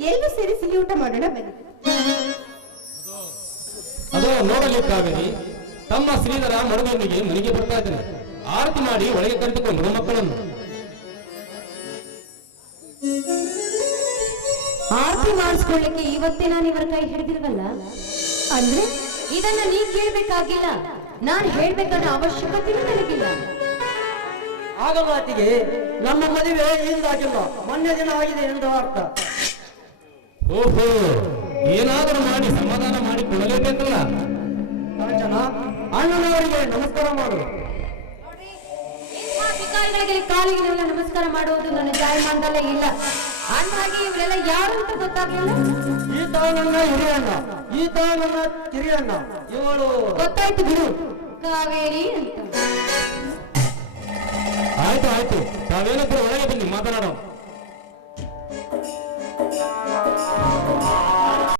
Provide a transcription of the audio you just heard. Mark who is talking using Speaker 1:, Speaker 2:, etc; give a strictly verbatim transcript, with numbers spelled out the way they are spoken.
Speaker 1: ಎಲ್ಲರೂ ಸೇರಿಸಿ ಊಟ ಮಾಡೋಣ ಬನ್ನಿ.
Speaker 2: ಅದು ನೋಡಲಿ ಕಾವೇರಿ, ತಮ್ಮ ಶ್ರೀಧರ ಮರದೊಂದಿಗೆ ಮನೆಗೆ ಬರ್ತಾ ಇದ್ದಾನೆ. ಆರತಿ ಮಾಡಿ ಒಳಗೆ ಕರೆದುಕೊಂಡು ಮಕ್ಕಳನ್ನು.
Speaker 3: ಆರತಿ ಮಾಡಿಸ್ಕೊಳ್ಳಿಕ್ಕೆ ಇವತ್ತೇ ನಾನು ಇವರ ಕೈ ಹಿಡಿದಿಲ್ವಲ್ಲ, ಅಂದ್ರೆ ಇದನ್ನ ನೀ ಕೇಳ್ಬೇಕಾಗಿಲ್ಲ, ನಾನ್ ಹೇಳ್ಬೇಕಾದ ಅವಶ್ಯಕತೆ ನನಗಿಲ್ಲ.
Speaker 4: ಆಗ ಮಾತಿಗೆ ನಮ್ಮ ಮದುವೆ ಇಂದಾಗಿಲ್ಲ, ಮೊನ್ನೆ ದಿನ ಆಗಿದೆ ಎಂದು ಅರ್ಥ.
Speaker 2: ಓಹೋ, ಏನಾದರೂ ಮಾಡಿ ಸಮಾಧಾನ ಮಾಡಿ ಕೊಡಲೇಬೇಕಲ್ಲ.
Speaker 4: ಕಾಂಚನ, ಅಣ್ಣನವರಿಗೆ ನಮಸ್ಕಾರ ಮಾಡು.
Speaker 3: ಅಧಿಕಾರಿಗಳಿಗೆ ಕಾಲಿಗೆಲ್ಲ ನಮಸ್ಕಾರ ಮಾಡುವುದು ನನ್ನ ಜಾಯಮಾನದಲ್ಲೇ ಇಲ್ಲ. ಅಂದಾಗಿ ಇವರೆಲ್ಲ ಯಾರು ಅಂತ ಗೊತ್ತಾಗಲಿಲ್ಲ.
Speaker 4: ಈತ ನನ್ನ ಹಿರಿಯಣ್ಣ, ಈತ ನನ್ನ ಕಿರಿಯಣ್ಣ, ಇವಳು
Speaker 3: ಗೊತ್ತಾಯ್ತು ಬಿಡು, ಕಾವೇರಿ ಅಂತ.
Speaker 2: ಆಯ್ತು ಆಯ್ತು, ತಾವೇನೊಬ್ಬರು ಒಳಗೆ ಬನ್ನಿ ಮಾತನಾಡೋ.